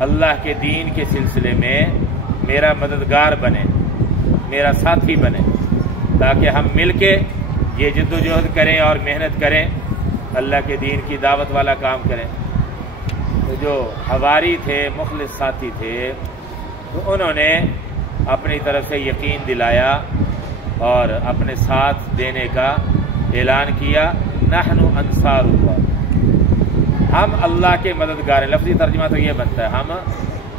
اللہ کے دین کے سلسلے میں میرا مددگار بنے، میرا ساتھی بنے، تاکہ ہم مل کے یہ جد و جہد کریں اور محنت کریں، اللہ کے دین کی دعوت والا کام کریں۔ تو جو حواری تھے، مخلص ساتھی تھے، تو انہوں نے اپنی طرف سے یقین دلایا اور اپنے ساتھ دینے کا اعلان کیا، نحن انصار اللہ، ہم اللہ کے مددگار ہیں۔ لفظی ترجمہ تو یہ بنتا ہے ہم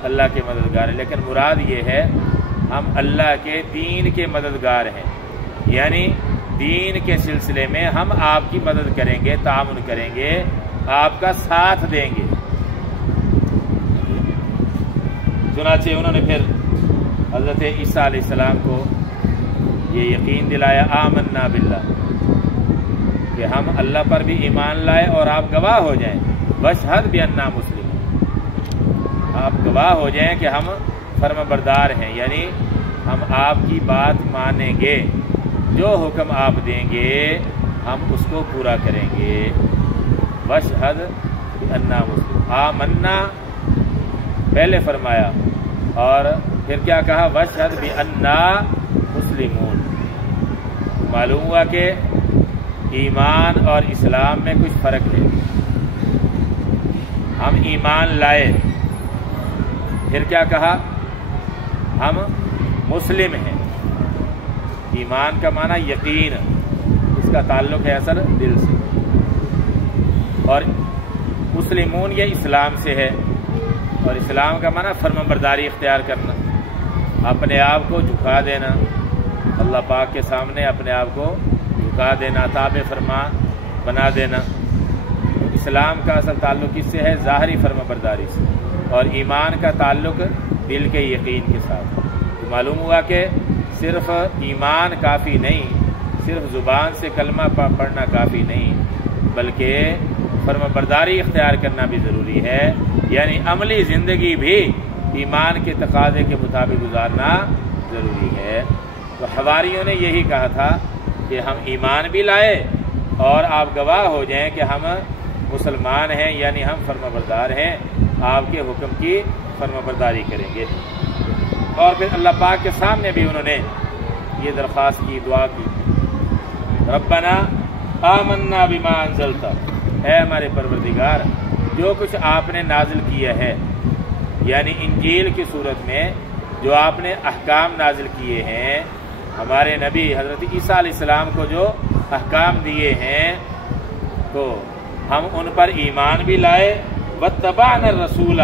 اللہ کے مددگار ہیں، لیکن مراد یہ ہے ہم اللہ کے دین کے مددگار ہیں، یعنی دین کے سلسلے میں ہم آپ کی مدد کریں گے، تعاون کریں گے، آپ کا ساتھ دیں گے۔ چنانچہ انہوں نے پھر حضرت عیسیٰ علیہ السلام کو یہ یقین دلایا، آمنا باللہ، کہ ہم اللہ پر بھی ایمان لائے اور آپ گواہ ہو جائیں، واشہد بأننا مسلمون، آپ گواہ ہو جائیں کہ ہم فرما بردار ہیں، یعنی ہم آپ کی بات مانیں گے، جو حکم آپ دیں گے ہم اس کو پورا کریں گے۔ واشہد بأننا مسلمون، آمنا پہلے فرمایا اور پھر کیا کہا، واشہد بأننا مسلمون۔ معلوم ہوا کہ ایمان اور اسلام میں کچھ فرق ہے۔ ہم ایمان لائے، پھر کیا کہا، ہم مسلم ہیں۔ ایمان کا معنی یقین، اس کا تعلق ہے اصل دل سے، اور مسلمون یہ اسلام سے ہے، اور اسلام کا معنی فرمان برداری اختیار کرنا، اپنے آپ کو جھکا دینا، اللہ پاک کے سامنے اپنے آپ کو جھکا دینا، تابع فرمان بنا دینا۔ اسلام کا اصل تعلق کس سے ہے، ظاہری فرمان برداری سے، اور ایمان کا تعلق دل کے یقین کے ساتھ۔ تو معلوم ہوا کہ صرف ایمان کافی نہیں، صرف زبان سے کلمہ پڑھنا کافی نہیں، بلکہ فرمان برداری اختیار کرنا بھی ضروری ہے، یعنی عملی زندگی بھی ایمان کے تقاضے کے مطابق گزارنا ضروری ہے۔ تو حواریوں نے یہی کہا تھا کہ ہم ایمان بھی لائے اور آپ گواہ ہو جائیں کہ ہم مسلمان ہیں، یعنی ہم فرما بردار ہیں، آپ کے حکم کی فرما برداری کریں گے۔ اور پھر اللہ پاک کے سامنے بھی انہوں نے یہ درخواست کی، دعا کی، ربنا آمنا بما انزلتا، اے ہمارے پروردگار جو کچھ آپ نے نازل کیا ہے، یعنی انجیل کی صورت میں جو آپ نے احکام نازل کیے ہیں، ہمارے نبی حضرت عیسیٰ علیہ السلام کو جو احکام دیے ہیں، تو ہم ان پر ایمان بھی لائے، واتبعنا الرسول،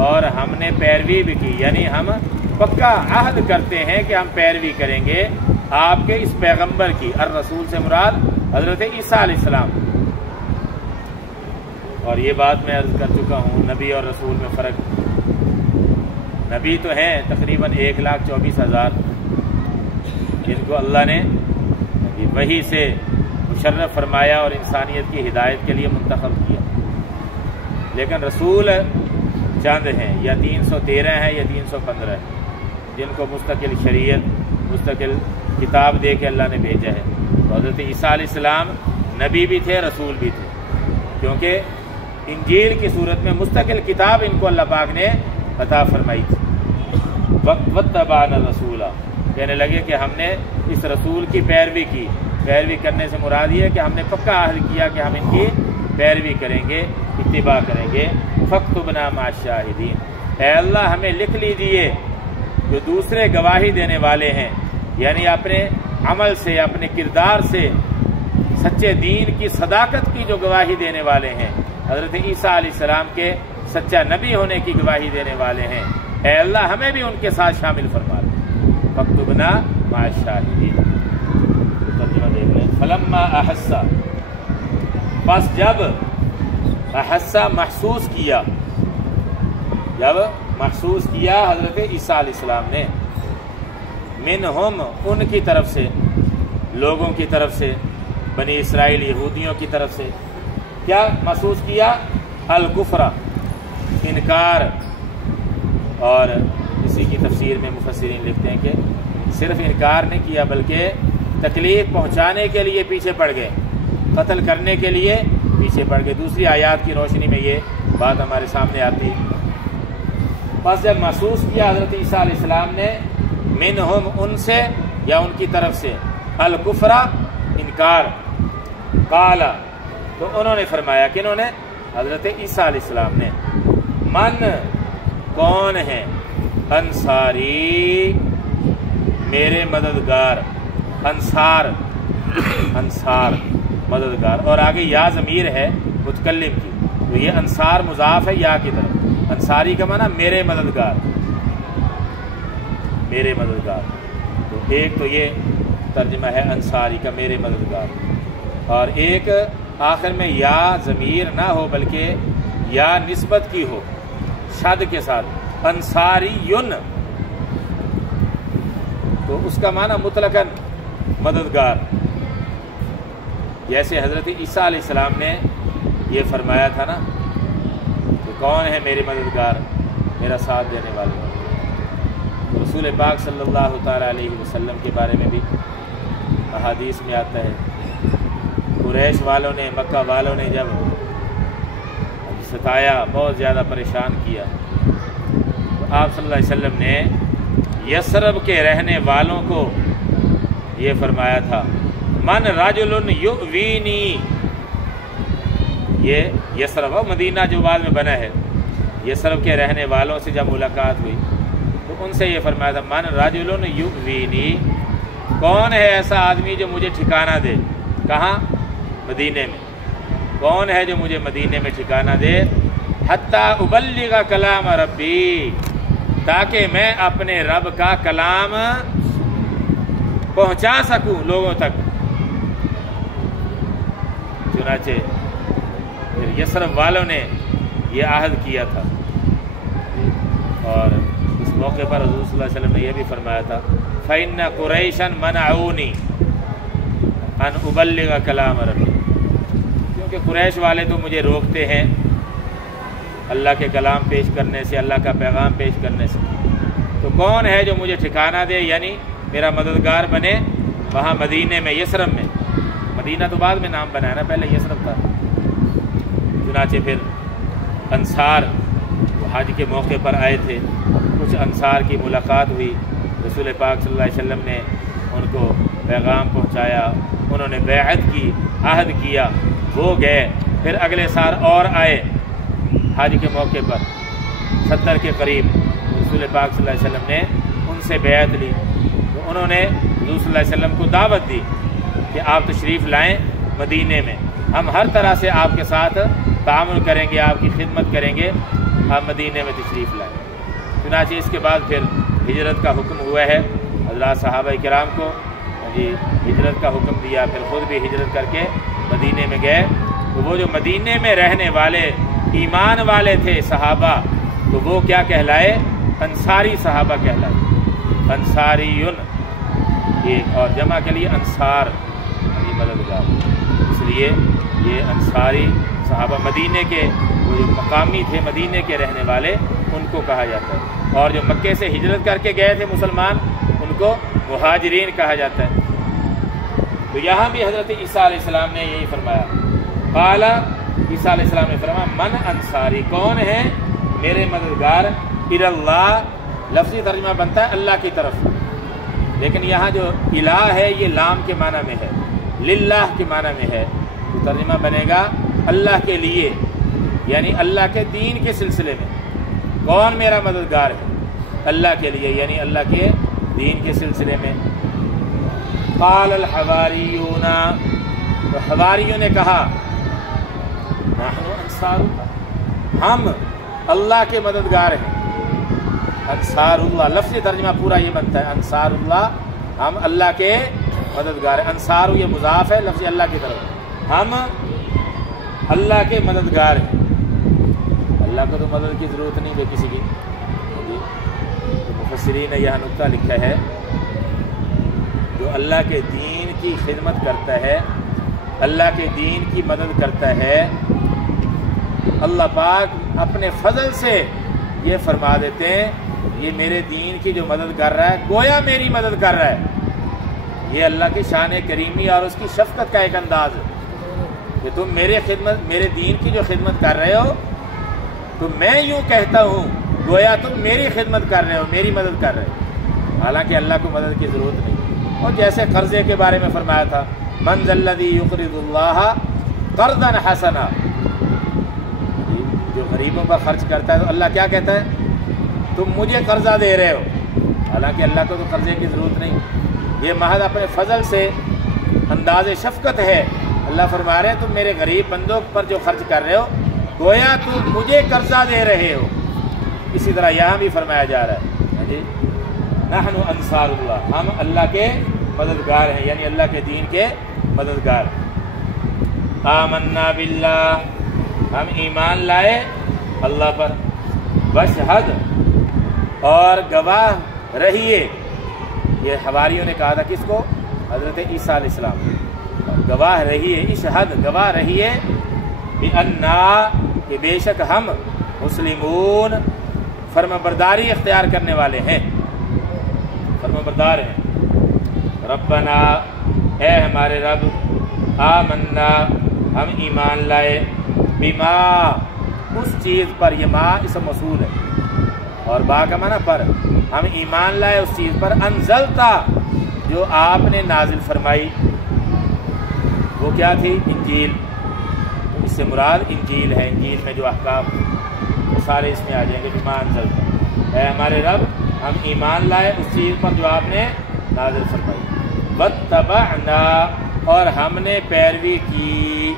اور ہم نے پیروی بھی کی، یعنی ہم پکا عہد کرتے ہیں کہ ہم پیروی کریں گے آپ کے اس پیغمبر کی۔ الرسول سے مراد حضرت عیسیٰ علیہ السلام۔ اور یہ بات میں عرض کر چکا ہوں، نبی اور رسول میں فرق۔ نبی تو ہیں تقریباً 1,24,000 جن کو اللہ نے وحی سے مشرف فرمایا اور انسانیت کی ہدایت کے لیے منتخب کیا، لیکن رسول چند ہیں، یا 313 ہیں یا 315 ہیں، جن کو مستقل شریعت، مستقل کتاب دے کے اللہ نے بھیجا ہے۔ تو حضرت عیسیٰ علیہ السلام نبی بھی تھے، رسول بھی تھے، کیونکہ انجیل کی صورت میں مستقل کتاب ان کو اللہ پاک نے عطا فرمائی تھی۔ واتبعنا الرسول، کہنے لگے کہ ہم نے اس رسول کی پیروی کی۔ پیروی کرنے سے مراد یہ ہے کہ ہم نے پکا عہد کیا کہ ہم ان کی پیروی کریں گے، اتباع کریں گے۔ فاکتبنا مع الشاہدین، اے اللہ ہمیں لکھ لیجیے جو دوسرے گواہی دینے والے ہیں، یعنی اپنے عمل سے، اپنے کردار سے سچے دین کی صداقت کی جو گواہی دینے والے ہیں، حضرت عیسیٰ علیہ السلام کے سچا نبی ہونے کی گواہی دینے والے ہیں، اے اللہ ہمیں بھی ان کے ساتھ شامل فرما دے۔ فاکتبنا مع الشاہدین۔ ترجمہ دیکھ لیں، فلما احس، بس جب احس محسوس کیا، جب محسوس کیا حضرت عیسیٰ علیہ السلام نے، منہم ان کی طرف سے، لوگوں کی طرف سے، بنی اسرائیل یہودیوں کی طرف سے، کیا محسوس کیا؟ الکفر، انکار۔ اور اسی کی تفسیر میں مفسرین لکھتے ہیں کہ صرف انکار نہیں کیا بلکہ تکلیف پہنچانے کے لیے پیچھے پڑ گئے، قتل کرنے کے لیے پیچھے پڑ گئے۔ دوسری آیات کی روشنی میں یہ بات ہمارے سامنے آتی بس جب محسوس کیا حضرت عیسیٰ علیہ السلام نے منہم ان سے یا ان کی طرف سے الکفر انکار، قال تو انہوں نے فرمایا کہ انہوں نے حضرت عیسیٰ علیہ السلام نے من کون ہے انصاری میرے مددگار، انصار انصار مددگار، اور آگے یا ضمیر ہے متکلم کی، تو یہ انصار مضاف ہے یا کی طرف، انصاری کا معنی میرے مددگار، میرے مددگار، تو ایک تو یہ ترجمہ ہے انصاری کا میرے مددگار، اور ایک آخر میں یا ضمیر نہ ہو بلکہ یا نسبت کی ہو شد کے ساتھ، انصاریٌ، تو اس کا معنی مطلقاً مددگار، جیسے حضرت عیسیٰ علیہ السلام نے یہ فرمایا تھا نا کہ کون ہے میرے مددگار، میرا ساتھ دینے والے، رسول پاک صلی اللہ تعالیٰ علیہ وسلم کے بارے میں بھی احادیث میں آتا ہے، قریش والوں نے، مکہ والوں نے جب ستایا، بہت زیادہ پریشان کیا، تو آپ صلی اللہ علیہ وسلم نے یثرب کے رہنے والوں کو یہ فرمایا تھا من رجل یؤوینی، یہ یثرب مدینہ جو بعد میں بنا ہے، یثرب کے رہنے والوں سے جب ملاقات ہوئی تو ان سے یہ فرمایا تھا من رجل یؤوینی، کون ہے ایسا آدمی جو مجھے ٹھکانہ دے، کہاں؟ مدینے میں، کون ہے جو مجھے مدینے میں ٹھکانہ دے، حتیٰ ابلغ کلام ربی، تاکہ میں اپنے رب کا کلام پہنچا سکوں لوگوں تک۔ چنانچہ پھر یثرب والوں نے یہ عہد کیا تھا، اور اس موقع پر حضور صلی اللہ علیہ وسلم نے یہ بھی فرمایا تھا فَإِنَّ قُرَيْشًا مَنَعُونِي أَنْ أُبَلِّغَ كَلَامَ رَبِّي، کیونکہ قریش والے تو مجھے روکتے ہیں اللہ کے کلام پیش کرنے سے، اللہ کا پیغام پیش کرنے سے، تو کون ہے جو مجھے ٹھکانہ دے، یعنی میرا مددگار بنے وہاں مدینے میں، یثرب میں، مدینہ تو بعد میں نام بنا ہے نا، پہلے یثرب تھا۔ چنانچہ پھر انصار حج کے موقع پر آئے تھے، کچھ انصار کی ملاقات ہوئی، رسول پاک صلی اللہ علیہ وسلم نے ان کو پیغام پہنچایا، انہوں نے بیعت کی، عہد کیا، وہ گئے، پھر اگلے سال اور آئے حج کے موقع پر 70 کے قریب، رسول پاک صلی اللہ علیہ وسلم نے ان سے بیعت لی، تو انہوں نے حضور صلی اللہ علیہ وسلم کو دعوت دی کہ آپ تشریف لائیں مدینے میں، ہم ہر طرح سے آپ کے ساتھ تعامل کریں گے، آپ کی خدمت کریں گے، آپ مدینے میں تشریف لائیں۔ چنانچہ اس کے بعد پھر ہجرت کا حکم ہوا ہے، حضرات صحابہ کرام کو ہجرت کا حکم دیا، پھر خود بھی ہجرت کر کے مدینے میں گئے، تو وہ جو مدینے میں رہنے والے ایمان والے تھے صحابہ، تو وہ کیا کہلائے؟ انصاری صحابہ کہلائے، انصاریٌ، ایک اور جمع کے لیے انصار، مددگار، اس لیے یہ انصاری صحابہ مدینے کے وہ جو مقامی تھے، مدینے کے رہنے والے، ان کو کہا جاتا ہے، اور جو مکے سے ہجرت کر کے گئے تھے مسلمان، ان کو مہاجرین کہا جاتا ہے۔ تو یہاں بھی حضرت عیسیٰ علیہ السلام نے یہی فرمایا، قال، عیسیٰ علیہ السلام نے فرمایا من انصاری، کون ہے میرے مددگار، اللہ، لفظی ترجمہ بنتا ہے اللہ کی طرف، لیکن یہاں جو الہ ہے یہ لام کے معنی میں ہے، للہ کے معنی میں ہے، تو ترجمہ بنے گا اللہ کے لیے، یعنی اللہ کے دین کے سلسلے میں، کون میرا مددگار ہے، اللہ کے لیے، یعنی اللہ کے دین کے سلسلے میں۔ قال الحواریون، تو حواریوں نے کہا نحن انصار اللہ، ہم اللہ کے مددگار ہیں، انصار اللہ، لفظی ترجمہ پورا یہ بنتا ہے انصار اللہ، ہم اللہ کے مددگار ہیں، انصار یہ مضاف ہے لفظ اللہ کی طرف، ہم اللہ کے مددگار ہیں، اللہ کو تو مدد کی ضرورت نہیں ہے کسی کی، تو مفسرین نے یہاں نقطہ لکھا ہے، جو اللہ کے دین کی خدمت کرتا ہے، اللہ کے دین کی مدد کرتا ہے، اللہ پاک اپنے فضل سے یہ فرما دیتے ہیں یہ میرے دین کی جو مدد کر رہا ہے گویا میری مدد کر رہا ہے، یہ اللہ کی شان کریمی اور اس کی شفقت کا ایک انداز ہے کہ تم میرے دین کی جو خدمت کر رہے ہو، تو میں یوں کہتا ہوں گویا تم میری خدمت کر رہے ہو، میری مدد کر رہے ہو، حالانکہ اللہ کو مدد کی ضرورت نہیں۔ اور جیسے قرضے کے بارے میں فرمایا تھا، من ذا الذی یقرض اللہ قرضا حسنا، جو غریبوں پر خرچ کرتا ہے تو اللہ کیا کہتا ہے؟ تم مجھے قرضہ دے رہے ہو، حالانکہ اللہ کو تو قرضے کی ضرورت نہیں، یہ محض اپنے فضل سے انداز شفقت ہے۔ اللہ فرما رہے ہیں تم میرے غریب بندوں پر جو خرچ کر رہے ہو گویا تم مجھے قرضہ دے رہے ہو۔ اسی طرح یہاں بھی فرمایا جا رہا ہے جی نحن انصار اللہ، ہم اللہ کے مددگار ہیں، یعنی اللہ کے دین کے مددگار۔ آمنا باللہ، ہم ایمان لائے اللہ پر، واشہد، اور گواہ رہیے۔ یہ حواریوں نے کہا تھا کس کو؟ حضرت عیسیٰ علیہ السلام، گواہ رہیے، اشہد، گواہ رہیے، بِأَنَّا، کہ بے شک ہم مسلمون فرمانبرداری اختیار کرنے والے ہیں، فرمانبردار ہیں۔ ربنا، اے ہمارے رب، آمنا، ہم ایمان لائے، بما، اس چیز پر، یہ ما اسم موصول ہے اور با کا معنی پر، ہم ایمان لائے اس چیز پر، انزلتا، جو آپ نے نازل فرمائی۔ وہ کیا تھی؟ انجیل۔ اس سے مراد انجیل ہے، انجیل میں جو احکام وہ سارے اس میں آ جائیں گے، بما انزلتا، اے ہمارے رب ہم ایمان لائے اس چیز پر جو آپ نے نازل فرمائی، واتبعنا، اور ہم نے پیروی کی۔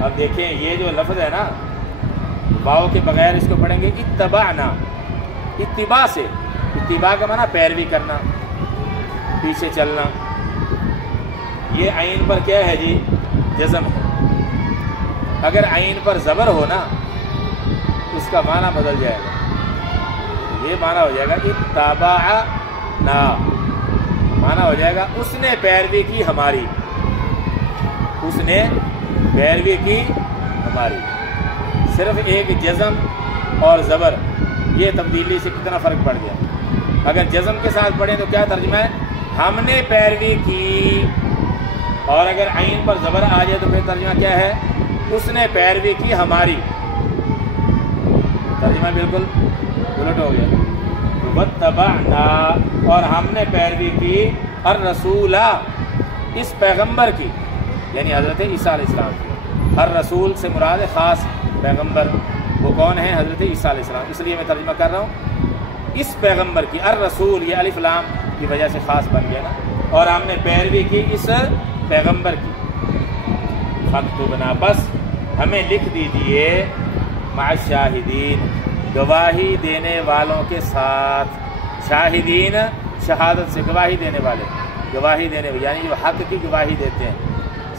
اب دیکھیں یہ جو لفظ ہے نا، واو کے بغیر اس کو پڑھیں گے اتبعنا، اتباع سے، اتباع کا معنی پیروی کرنا، پیچھے چلنا۔ یہ عین پر کیا ہے جی؟ جزم ہے۔ اگر عین پر زبر ہو نا اس کا معنی بدل جائے گا، یہ معنی ہو جائے گا اتبعنا، معنی ہو جائے گا اس نے پیروی کی ہماری، اس نے پیروی کی ہماری۔ صرف ایک جزم اور زبر، یہ تبدیلی سے کتنا فرق پڑ گیا۔ اگر جزم کے ساتھ پڑھیں تو کیا ترجمہ ہے؟ ہم نے پیروی کی، اور اگر عین پر زبر آ جائے تو پھر ترجمہ کیا ہے؟ اس نے پیروی کی ہماری۔ ترجمہ بالکل الٹ ہو گیا۔ واتبعنا، اور ہم نے پیروی کی، الرسول، اس پیغمبر کی، یعنی حضرت عیسیٰ علیہ السلام کی۔ الرسول سے مراد خاص پیغمبر، وہ کون ہے؟ حضرت عیسیٰ علیہ السلام، اس لیے میں ترجمہ کر رہا ہوں اس پیغمبر کی۔ الرسول، یہ الف لام کی وجہ سے خاص بن گیا نا، اور ہم نے پیروی کی اس پیغمبر کی۔ فاکتبنا، بس ہمیں لکھ دیجئے، مع الشاہدین، گواہی دینے والوں کے ساتھ۔ شاہدین، شہادت سے، گواہی دینے والے، گواہی دینے والے یعنی جو حق کی گواہی دیتے ہیں،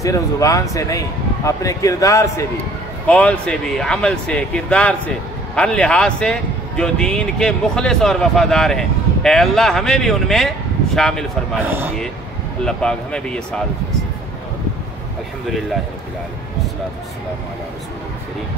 صرف زبان سے نہیں، اپنے کردار سے بھی، قول سے بھی، عمل سے، کردار سے، ہر لحاظ سے جو دین کے مخلص اور وفادار ہیں۔ اے اللہ ہمیں بھی ان میں شامل فرما لیجیے، اللہ پاک ہمیں بھی یہ سعادت نصیب فرمائے۔ الحمدللہ رب العالمین، والصلاۃ والسلام علی رسول الکریم۔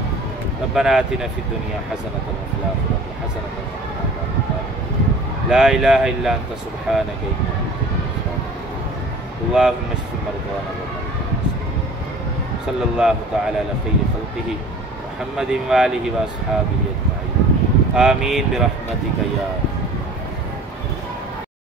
ربنا آتنا فی الدنیا حسنۃ وفی الآخرۃ حسنۃ وقنا عذاب النار۔ لا الہ الا انت سبحانک انی کنت من الظالمین۔ اللہم اشف مرضانا ومرضى المسلمین۔ صلی اللہ تعالی علی خیر خلقہ محمد وآلہ واصحابہ اجمعین، آمین برحمتک یا